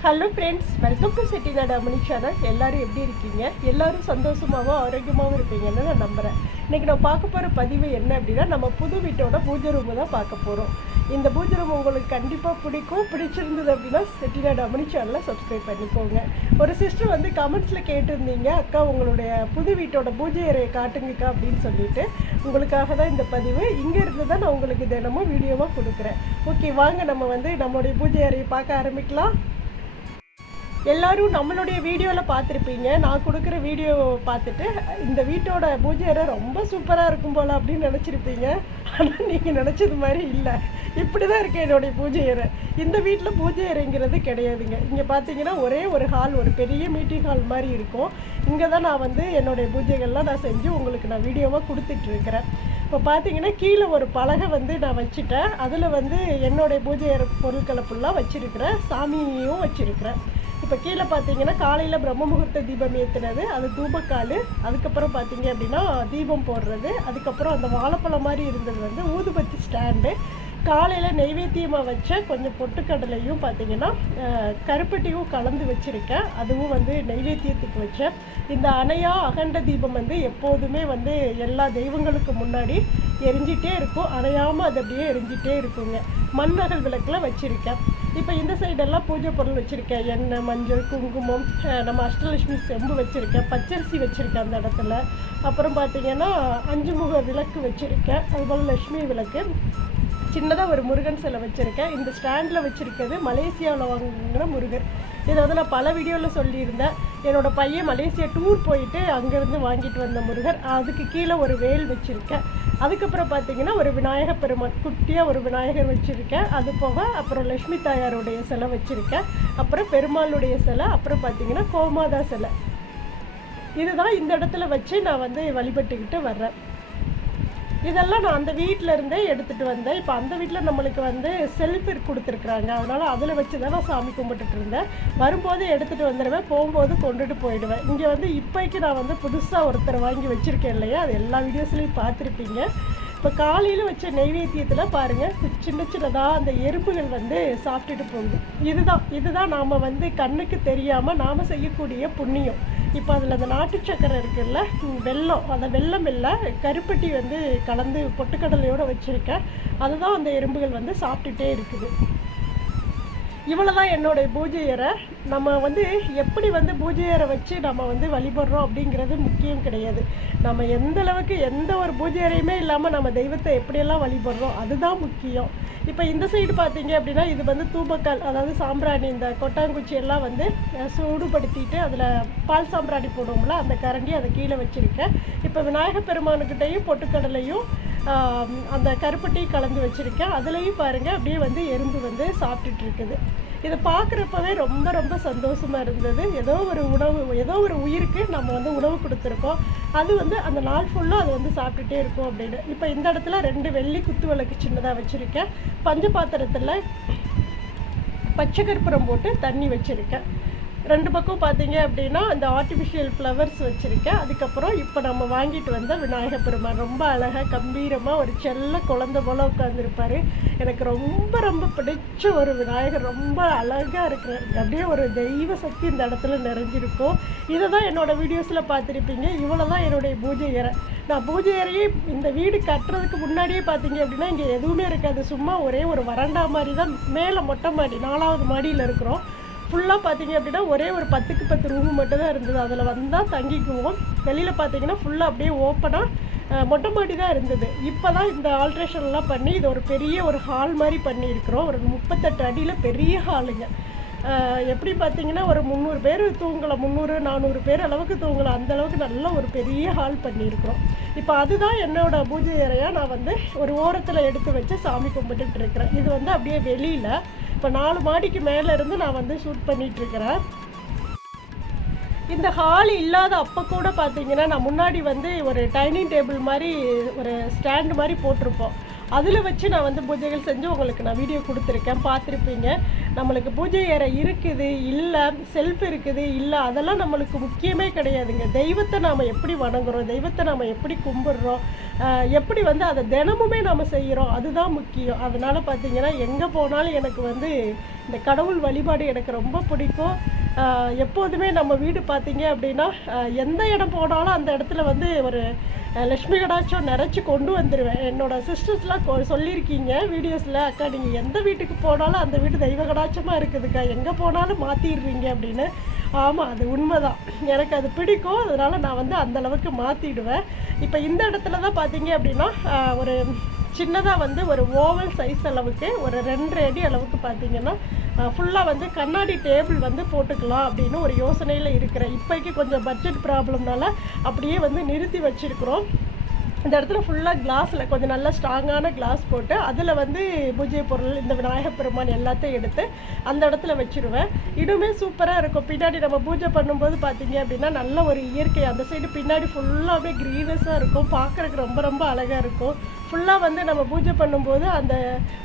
Hello friends welcome to Chettinadu Amani channel எப்படி இருக்கீங்க? எல்லோரும் சந்தோஷமாகவும் ஆரோக்கியமாகவும் இருப்பீங்கன்னு நான் நம்புகிறேன் இன்றைக்கி நான் பார்க்க போகிற பதிவு என்ன அப்படின்னா நம்ம புது வீட்டோட பூஜை ரூமு தான் பார்க்க போகிறோம் இந்த பூஜை ரூம் உங்களுக்கு கண்டிப்பாக பிடிக்கும். பிடிச்சிருந்தது அப்படின்னா செட்டிநாடு அமனி சேனலை சப்ஸ்கிரைப் பண்ணிக்கோங்க. ஒரு சிஸ்டர் வந்து கமெண்ட்ஸில் கேட்டிருந்தீங்க அக்கா உங்களுடைய புது வீட்டோட பூஜை அறையை காட்டுங்கக்கா அப்படின்னு சொல்லிட்டு. உங்களுக்காக தான் இந்த பதிவு. இங்கே இருந்து தான் நான் உங்களுக்கு தினமும் வீடியோவாக கொடுக்குறேன். ஓகே வாங்க நம்ம வந்து நம்மளுடைய பூஜை அறையை பார்க்க ஆரம்பிக்கலாம். எல்லாரும் நம்மளுடைய வீடியோவில் பார்த்துருப்பீங்க. நான் கொடுக்குற வீடியோ பார்த்துட்டு இந்த வீட்டோட பூஜை அறை ரொம்ப சூப்பராக இருக்கும் போல் அப்படின்னு நினச்சிருப்பீங்க. ஆனால் நீங்கள் நினச்சது மாதிரி இல்லை. இப்படி தான் இருக்குது என்னுடைய பூஜை அறை. இந்த வீட்டில் பூஜை அறைங்கிறது கிடையாதுங்க. இங்கே பார்த்தீங்கன்னா ஒரே ஒரு ஹால் ஒரு பெரிய மீட்டிங் ஹால் மாதிரி இருக்கும். இங்கே தான் நான் வந்து என்னுடைய பூஜைகள்லாம் நான் செஞ்சு உங்களுக்கு நான் வீடியோவாக கொடுத்துட்ருக்கிறேன் இப்போ பார்த்தீங்கன்னா கீழே ஒரு பலகை வந்து நான் வச்சுட்டேன். அதில் வந்து என்னுடைய பூஜை பொருட்களை ஃபுல்லாக வச்சுருக்கிறேன். சாமியையும் வச்சுருக்கிறேன். இப்போ கீழே பார்த்தீங்கன்னா காலையில் பிரம்ம முகூர்த்த தீபம் ஏற்றுனது அது தூபக்கால். அதுக்கப்புறம் பார்த்தீங்க அப்படின்னா தீபம் போடுறது. அதுக்கப்புறம் அந்த வாழைப்பழம் மாதிரி இருந்தது வந்து ஊதுபத்தி ஸ்டாண்டு. காலையில் நெய்வேத்தியமாக வச்ச கொஞ்சம் பொட்டுக்கடலையும் பார்த்தீங்கன்னா கருப்பட்டியும் கலந்து வச்சுருக்கேன். அதுவும் வந்து நெய்வேத்தியத்துக்கு வச்சேன். இந்த அணையா அகண்ட தீபம் வந்து எப்போதுமே வந்து எல்லா தெய்வங்களுக்கு முன்னாடி எரிஞ்சிட்டே இருக்கும். அணையாமல் அது அப்படியே எரிஞ்சிட்டே இருக்குங்க. மண்ணகல் விளக்கில் வச்சுருக்கேன். இப்போ இந்த சைடெல்லாம் பூஜை பொருள் வச்சுருக்கேன். எண்ணெய் மஞ்சள் குங்குமம் நம்ம அஷ்டலட்சுமி செம்பு வச்சுருக்கேன். பச்சரிசி வச்சுருக்கேன் அந்த இடத்துல. அப்புறம் பார்த்தீங்கன்னா அஞ்சு முக விளக்கு வச்சுருக்கேன். அதுபோல் லட்சுமி விளக்கு. சின்னதாக ஒரு முருகன் சிலை வச்சுருக்கேன். இந்த ஸ்டாண்டில் வச்சுருக்கிறது மலேசியாவில் வாங்கின முருகன். இதை வந்து நான் பல வீடியோவில் சொல்லியிருந்தேன். என்னோட பையன் மலேசியா டூர் போயிட்டு அங்கேருந்து வாங்கிட்டு வந்த முருகர். அதுக்கு கீழே ஒரு வேல் வச்சுருக்கேன். அதுக்கப்புறம் பார்த்தீங்கன்னா ஒரு விநாயகர் பெருமான் குட்டியாக ஒரு விநாயகர் வச்சுருக்கேன். அது போக அப்புறம் லக்ஷ்மி தாயாருடைய சிலை வச்சுருக்கேன். அப்புறம் பெருமாளுடைய சிலை அப்புறம் பார்த்தீங்கன்னா கோமாதா சிலை. இதுதான் இந்த இடத்துல வச்சு நான் வந்து வழிபட்டுக்கிட்டு வர்றேன். இதெல்லாம் நான் அந்த வீட்டில் இருந்தே எடுத்துகிட்டு வந்தேன். இப்போ அந்த வீட்டில் நம்மளுக்கு வந்து செல்ஃப் கொடுத்துருக்குறாங்க. அதனால் அதில் வச்சு தான் நான் சாமி கும்பிட்டுட்டு இருந்தேன். வரும்போது எடுத்துகிட்டு வந்துடுவேன் போகும்போது கொண்டுட்டு போயிடுவேன். இங்கே வந்து இப்போக்கு நான் வந்து புதுசாக ஒருத்தர் வாங்கி வச்சுருக்கேன் இல்லையா? அது எல்லா வீடியோஸ்லையும் பார்த்துருப்பீங்க. இப்போ காலையில் வச்ச நெய்வேத்தியத்தில் பாருங்கள் சின்ன சின்னதாக அந்த எறும்புகள் வந்து சாப்பிட்டுட்டு போகுது. இதுதான் இதுதான் நாம் வந்து கண்ணுக்கு தெரியாமல் நாம் செய்யக்கூடிய புண்ணியம். இப்போ அதில் அந்த நாட்டு சக்கரை இருக்குல்ல? வெல்லம். அந்த வெல்லம் இல்லை கருப்பட்டி வந்து கலந்து பொட்டுக்கடலையோடு வச்சுருக்கேன். அதுதான் அந்த எறும்புகள் வந்து சாப்பிட்டுட்டே இருக்குது. இவ்வளோ தான் என்னுடைய பூஜை நம்ம வந்து எப்படி வந்து பூஜை வச்சு நம்ம வந்து வழிபடுறோம் அப்படிங்கிறது முக்கியம் கிடையாது. நம்ம எந்த அளவுக்கு எந்த ஒரு பூஜையறையுமே இல்லாமல் நம்ம தெய்வத்தை எப்படியெல்லாம் வழிபடுறோம் அதுதான் முக்கியம். இப்போ இந்த சைடு பார்த்தீங்க அப்படின்னா இது வந்து தூபக்கால் அதாவது சாம்பிராணி இந்த கொட்டாங்குச்சி எல்லாம் வந்து சூடுபடுத்திட்டு அதில் பால் சாம்பிராணி போடுவோம்ல அந்த கரண்டி அதை கீழே வச்சுருக்கேன். இப்போ விநாயகர் பெருமானுக்கிட்டையும் பொட்டுக்கடலையும் அந்த கருப்பட்டியும் கலந்து வச்சுருக்கேன். அதுலேயும் பாருங்கள் அப்படியே வந்து எறும்பு வந்து சாப்பிட்டுட்டு இருக்குது. இதை பார்க்குறப்பவே ரொம்ப ரொம்ப சந்தோஷமாக இருந்தது. ஏதோ ஒரு உணவு ஏதோ ஒரு உயிருக்கு நம்ம வந்து உணவு கொடுத்துருக்கோம். அது வந்து அந்த நாள் ஃபுல்லாக அது வந்து சாப்பிட்டுட்டே இருக்கும் அப்படின்னு. இப்போ இந்த இடத்துல ரெண்டு வெள்ளி குத்து விளக்கு சின்னதாக வச்சுருக்கேன். பஞ்ச பாத்திரத்தில் பச்சை கற்பூரம் போட்டு தண்ணி வச்சுருக்கேன். ரெண்டு பக்கம் பார்த்தீங்க அப்படின்னா அந்த ஆர்டிஃபிஷியல் ஃப்ளவர்ஸ் வச்சுருக்கேன். அதுக்கப்புறம் இப்போ நம்ம வாங்கிட்டு வந்த விநாயகர் பெருமான் ரொம்ப அழகாக கம்பீரமாக ஒரு செல்ல குழந்த போல் உட்காந்துருப்பாரு எனக்கு ரொம்ப ரொம்ப பிடிச்ச ஒரு விநாயகர். ரொம்ப அழகாக இருக்கிற அப்படியே ஒரு தெய்வ சக்தி இந்த இடத்துல நிறைஞ்சிருக்கும். இதை தான் என்னோடய வீடியோஸில் பார்த்துருப்பீங்க. இவ்வளோ தான் என்னுடைய பூஜை இறை நான் பூஜை அறையே இந்த வீடு கட்டுறதுக்கு முன்னாடியே பார்த்தீங்க அப்படின்னா இங்கே எதுவுமே இருக்காது. சும்மா ஒரே ஒரு வறண்டா மாதிரி தான். மேலே மொட்டை மாடி நாலாவது மாடியில் இருக்கிறோம். ஃபுல்லாக பார்த்தீங்க அப்படின்னா ஒரே ஒரு பத்துக்கு பத்து ரூம் மட்டும் தான் இருந்தது. அதில் வந்தால் தங்கிக்குவோம். வெளியில் பார்த்தீங்கன்னா ஃபுல்லாக அப்படியே ஓப்பனாக மொட்டை மாடி தான் இருந்தது. இப்போ தான் இந்த ஆல்ட்ரேஷன்லாம் பண்ணி இது ஒரு பெரிய ஒரு ஹால் மாதிரி பண்ணியிருக்கிறோம். ஒரு முப்பத்தெட்டு அடியில் பெரிய ஹாலுங்க எப்படி பார்த்தீங்கன்னா ஒரு முந்நூறு பேர் தூங்கலாம். முந்நூறு நானூறு பேர் அளவுக்கு தூங்கலாம். அந்த அளவுக்கு நல்ல ஒரு பெரிய ஹால் பண்ணியிருக்கிறோம். இப்போ அதுதான் என்னோட பூஜை அறையாக நான் வந்து ஒரு ஓரத்தில் எடுத்து வச்சு சாமி கும்பிட்டுட்டு இருக்கிறேன். இது வந்து அப்படியே வெளியில் இப்போ நாலு மாடிக்கு மேலே இருந்து நான் வந்து ஷூட் பண்ணிகிட்ருக்கிறேன் இந்த ஹால் இல்லாத அப்போ கூட பார்த்தீங்கன்னா நான் முன்னாடி வந்து ஒரு டைனிங் டேபிள் மாதிரி ஒரு ஸ்டாண்டு மாதிரி போட்டிருப்போம். அதில் வச்சு நான் வந்து பூஜைகள் செஞ்சு உங்களுக்கு நான் வீடியோ கொடுத்துருக்கேன். பார்த்துருப்பீங்க. நம்மளுக்கு பூஜை அறை இருக்குது இல்லை செல்ஃப் இருக்குது இல்லை அதெல்லாம் நம்மளுக்கு முக்கியமே கிடையாதுங்க. தெய்வத்தை நாம் எப்படி வணங்குறோம் தெய்வத்தை நாம் எப்படி கும்பிடுறோம் எப்படி வந்து அதை தினமுமே நாம் செய்கிறோம் அதுதான் முக்கியம். அதனால் பார்த்தீங்கன்னா எங்கே போனாலும் எனக்கு வந்து இந்த கடவுள் வழிபாடு எனக்கு ரொம்ப பிடிக்கும். எப்போதுமே நம்ம வீடு பார்த்தீங்க அப்படின்னா எந்த இடம் போனாலும் அந்த இடத்துல வந்து ஒரு லக்ஷ்மி லட்சுமி கடாட்சம் நிறச்சி கொண்டு வந்துடுவேன் என்னோட சிஸ்டர்ஸ்லாம் கொ சொல்லியிருக்கீங்க வீடியோஸில் அக்கா நீங்கள் எந்த வீட்டுக்கு போனாலும் அந்த வீடு தெய்வ கடாட்சமாக இருக்குதுக்கா. எங்கே போனாலும் மாற்றிடுறீங்க அப்படின்னு. ஆமாம் அது உண்மை தான் எனக்கு அது பிடிக்கும். அதனால் நான் வந்து அந்தளவுக்கு மாற்றிடுவேன் இப்போ இந்த இடத்துல தான் பார்த்தீங்க அப்படின்னா ஒரு சின்னதாக வந்து ஒரு ஓவல் சைஸ் அளவுக்கு ஒரு ரெண்டு அடி அளவுக்கு பார்த்தீங்கன்னா ஃபுல்லாக வந்து கண்ணாடி டேபிள் வந்து போட்டுக்கலாம் அப்படின்னு ஒரு யோசனையில் இருக்கிறேன். இப்போக்கி கொஞ்சம் பட்ஜெட் ப்ராப்ளம்னால அப்படியே வந்து நிறுத்தி வச்சுருக்குறோம். இந்த இடத்துல ஃபுல்லாக கிளாஸில் கொஞ்சம் நல்லா ஸ்ட்ராங்கான கிளாஸ் போட்டு அதில் வந்து பூஜை பொருள் இந்த விநாயகப் பெருமான் எல்லாத்தையும் எடுத்து அந்த இடத்துல வச்சுருவேன். இன்னுமே சூப்பராக இருக்கும். பின்னாடி நம்ம பூஜை பண்ணும்போது பார்த்தீங்க அப்படின்னா நல்ல ஒரு இயற்கை. அந்த சைடு பின்னாடி ஃபுல்லாகவே க்ரீனஸாக இருக்கும். பார்க்குறதுக்கு ரொம்ப ரொம்ப அழகாக இருக்கும். ஃபுல்லாக வந்து நம்ம பூஜை பண்ணும்போது அந்த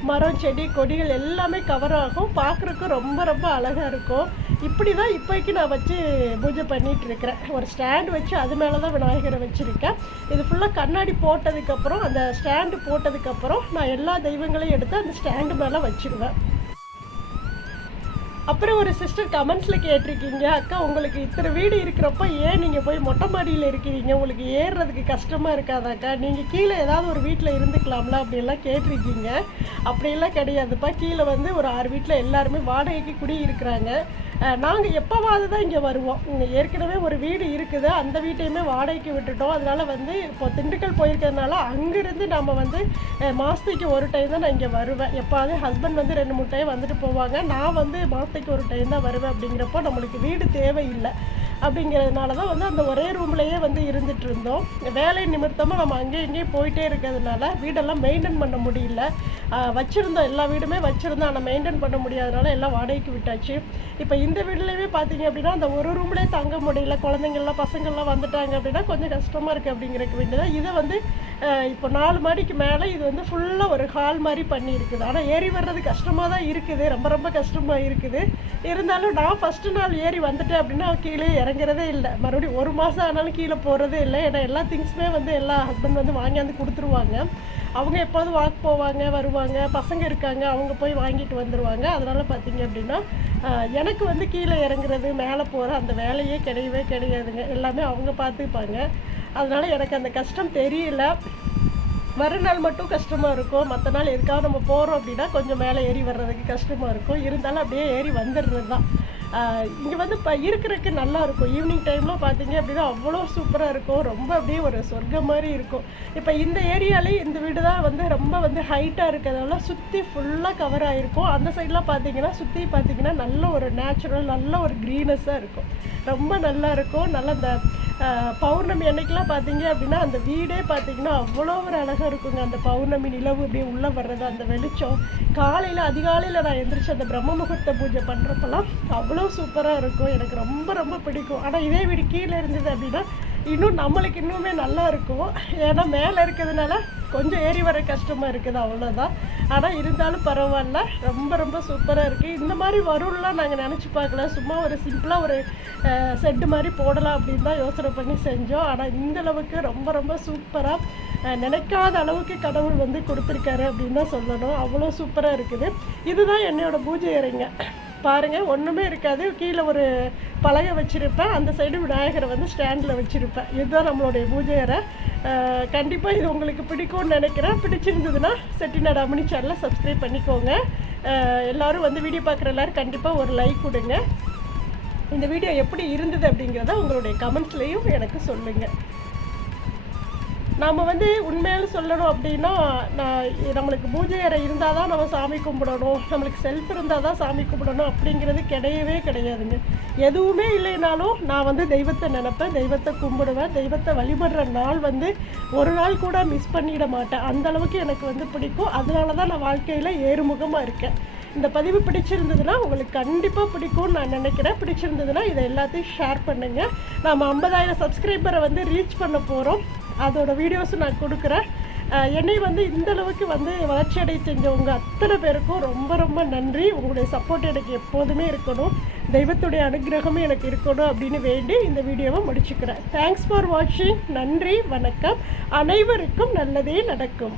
மரம் செடி கொடிகள் எல்லாமே கவர் ஆகும். பார்க்குறக்கு ரொம்ப ரொம்ப அழகாக இருக்கும். இப்படி தான் இப்போக்கி நான் வச்சு பூஜை பண்ணிட்டு இருக்கிறேன். ஒரு ஸ்டாண்டு வச்சு அது மேலே தான் விநாயகரை வச்சுருக்கேன். இது ஃபுல்லாக கண்ணாடி போட்டதுக்கப்புறம் அந்த ஸ்டாண்டு போட்டதுக்கப்புறம் நான் எல்லா தெய்வங்களையும் எடுத்து அந்த ஸ்டாண்டு மேலே வச்சுருவேன். அப்புறம் ஒரு சிஸ்டர் கமெண்ட்ஸில் கேட்டிருக்கீங்க அக்கா உங்களுக்கு இத்தனை வீடு இருக்கிறப்ப ஏன் நீங்கள் போய் மொட்டை மாடியில் இருக்கிறீங்க? உங்களுக்கு ஏறுறதுக்கு கஷ்டமாக இருக்காதாக்கா? நீங்கள் கீழே ஏதாவது ஒரு வீட்டில் இருந்துக்கலாம்ல? அப்படிலாம் கேட்டிருக்கீங்க. அப்படியெல்லாம் கிடையாதுப்பா. கீழே வந்து ஒரு ஆறு வீட்டில் எல்லாருமே வாடகைக்கு குடி இருக்கிறாங்க நாங்கள் எப்போவாது தான் இங்கே வருவோம். இங்கே ஏற்கனவே ஒரு வீடு இருக்குது. அந்த வீட்டையுமே வாடகைக்கு விட்டுட்டோம். அதனால் வந்து இப்போ திண்டுக்கல் போயிருக்கிறதுனால அங்கேருந்து நம்ம வந்து மாதத்துக்கு ஒரு டைம் தான் நான் இங்கே வருவேன். எப்போது ஹஸ்பண்ட் வந்து ரெண்டு மூணு டைம் வந்துட்டு போவாங்க. நான் வந்து மாதத்துக்கு ஒரு டைம் தான் வருவேன் அப்படிங்கிறப்போ நம்மளுக்கு வீடு தேவையில்லை. அப்படிங்கிறதுனால தான் வந்து அந்த ஒரே ரூம்லேயே வந்து இருந்துட்டு இருந்தோம். வேலை நிமித்தமாக நம்ம அங்கேயும் இங்கேயும் போயிட்டே இருக்கிறதுனால வீடெல்லாம் மெயின்டைன் பண்ண முடியல. வச்சுருந்தோம் எல்லா வீடுமே வச்சுருந்தோம் ஆனால் மெயின்டைன் பண்ண முடியாதனால எல்லாம் வாடகைக்கு விட்டாச்சு. இப்போ இந்த வீட்லேயுமே பார்த்தீங்க அப்படின்னா அந்த ஒரு ரூம்லேயே தங்க முடியல குழந்தைங்கள்லாம் பசங்கள்லாம் வந்துட்டாங்க அப்படின்னா கொஞ்சம் கஷ்டமாக இருக்குது அப்படிங்கிறக்கு வேண்டியதான் இதை வந்து இப்போ நாலு மாடிக்கு மேலே இது வந்து ஃபுல்லாக ஒரு ஹால் மாதிரி பண்ணி இருக்குது ஆனால் ஏறி வர்றது கஷ்டமாக தான் இருக்குது. ரொம்ப ரொம்ப கஷ்டமாக இருக்குது. இருந்தாலும் நான் ஃபஸ்ட்டு நாள் ஏறி வந்துட்டேன் அப்படின்னா கீழே இறங்குறதே இல்லை. மறுபடியும் ஒரு மாதம் ஆனாலும் கீழே போகிறதே இல்லை. ஏன்னா எல்லா திங்ஸுமே வந்து எல்லா ஹஸ்பண்ட் வந்து வாங்கியாந்து கொடுத்துருவாங்க. அவங்க எப்போது வாக் போவாங்க வருவாங்க பசங்க இருக்காங்க அவங்க போய் வாங்கிட்டு வந்துடுவாங்க அதனால் பார்த்தீங்க அப்படின்னா எனக்கு வந்து கீழே இறங்குறது மேலே போகிற அந்த வேலையே கிடையவே கிடையாதுங்க. எல்லாமே அவங்க பார்த்துப்பாங்க. அதனால் எனக்கு அந்த கஷ்டம் தெரியல. மறுநாள் மட்டும் கஷ்டமாக இருக்கும். மற்ற நாள் எதுக்காக நம்ம போகிறோம் அப்படின்னா கொஞ்சம் மேலே ஏறி வர்றதுக்கு கஷ்டமாக இருக்கும். இருந்தாலும் அப்படியே ஏறி வந்துடுறது தான். இங்கே வந்து இப்போ இருக்கிறதுக்கு நல்லா இருக்கும். ஈவினிங் டைம்லாம் பார்த்தீங்க அப்படின்னா அவ்வளோ சூப்பராக இருக்கும். ரொம்ப அப்படியே ஒரு சொர்க்கம் மாதிரி இருக்கும். இப்போ இந்த ஏரியாலே இந்த வீடு தான் வந்து ரொம்ப வந்து ஹைட்டாக இருக்கிறதால சுற்றி ஃபுல்லாக கவர் ஆகிருக்கும் அந்த சைட்லாம் பார்த்தீங்கன்னா சுற்றி பார்த்தீங்கன்னா நல்ல ஒரு நேச்சுரல் நல்ல ஒரு க்ரீனஸாக இருக்கும். ரொம்ப நல்லா இருக்கும். நல்ல இந்த பௌர்ணமி அன்னைக்கெலாம் பார்த்தீங்க அப்படின்னா அந்த வீடே பார்த்தீங்கன்னா அவ்வளோ ஒரு அழகாக இருக்குங்க. அந்த பௌர்ணமி நிலவு அப்படியே உள்ளே வர்றது அந்த வெளிச்சம். காலையில் அதிகாலையில் நான் எந்திரிச்சு அந்த பிரம்ம முகூர்த்த பூஜை பண்ணுறப்பெல்லாம் அவ்வளோ சூப்பராக இருக்கும். எனக்கு ரொம்ப ரொம்ப பிடிக்கும். ஆனால் இதே வீடு கீழே இருந்தது அப்படின்னா இன்னும் நம்மளுக்கு இன்னுமே நல்லா இருக்கும். ஏன்னா மேலே இருக்கிறதுனால கொஞ்சம் ஏறி வர கஷ்டமாக இருக்குது அவ்வளோதான் ஆனால் இருந்தாலும் பரவாயில்ல. ரொம்ப ரொம்ப சூப்பராக இருக்குது இந்த மாதிரி வரும்லாம் நாங்கள் நினச்சி பார்க்கல. சும்மா ஒரு சிம்பிளாக ஒரு செட்டு மாதிரி போடலாம் அப்படின்னு தான் யோசனை பண்ணி செஞ்சோம். ஆனால் இந்த அளவுக்கு ரொம்ப ரொம்ப சூப்பராக நினைக்காத அளவுக்கு கடவுள் வந்து கொடுத்துருக்காரு அப்படின்னு தான் சொல்லணும். அவ்வளோ சூப்பராக இருக்குது. இதுதான் என்னோடய பூஜை அறைங்க. பாருங்கள் ஒன்றுமே இருக்காது. கீழே ஒரு பலகை வச்சுருப்பேன். அந்த சைடு விநாயகரை வந்து ஸ்டாண்டில் வச்சுருப்பேன். இதுதான் நம்மளுடைய பூஜை அறை. கண்டிப்பாக இது உங்களுக்கு பிடிக்கும்னு நினைக்கிறேன். பிடிச்சிருந்ததுன்னா செட்டிநாடு அமினி சேனலை சப்ஸ்கிரைப் பண்ணிக்கோங்க. எல்லோரும் எல்லாரும் வந்து வீடியோ பார்க்குற எல்லாரும் கண்டிப்பாக ஒரு லைக் கொடுங்க. இந்த வீடியோ எப்படி இருந்தது அப்படிங்கிறத உங்களுடைய கமெண்ட்ஸ்லேயும் எனக்கு சொல்லுங்கள் நாம் வந்து உண்மையில சொல்லணும் அப்படின்னா நான் நம்மளுக்கு பூஜை அறை இருந்தால் தான் நம்ம சாமி கும்பிடணும். நம்மளுக்கு செல்ஃப் இருந்தால் தான் சாமி கும்பிடணும் அப்படிங்கிறது கிடையவே கிடையாதுங்க. எதுவுமே இல்லைனாலும் நான் வந்து தெய்வத்தை நினப்பேன். தெய்வத்தை கும்பிடுவேன். தெய்வத்தை வழிபடுற நாள் வந்து ஒரு நாள் கூட மிஸ் பண்ணிட மாட்டேன். அந்த அளவுக்கு எனக்கு வந்து பிடிக்கும். அதனால தான் நான் வாழ்க்கையில் ஏறுமுகமாக இருக்கேன். இந்த பதிவு பிடிச்சிருந்ததுன்னா உங்களுக்கு கண்டிப்பாக பிடிக்கும்னு நான் நினைக்கிறேன். பிடிச்சிருந்ததுன்னா இதை எல்லாத்தையும் ஷேர் பண்ணுங்கள் நம்ம ஐம்பதாயிரம் சப்ஸ்கிரைபரை வந்து ரீச் பண்ண போகிறோம் அதோட வீடியோஸும் நான் கொடுக்குறேன். என்னை வந்து இந்த அளவுக்கு வந்து வளர்ச்சி அடைய செஞ்சவங்க அத்தனை பேருக்கும் ரொம்ப ரொம்ப நன்றி. உங்களுடைய சப்போர்ட் எனக்கு எப்போதுமே இருக்கணும். தெய்வத்துடைய அனுகிரகமும் எனக்கு இருக்கணும் அப்படின்னு வேண்டி இந்த வீடியோவை முடிச்சுக்கிறேன். தேங்க்ஸ் ஃபார் வாட்சிங் நன்றி வணக்கம். அனைவருக்கும் நல்லதே நடக்கும்.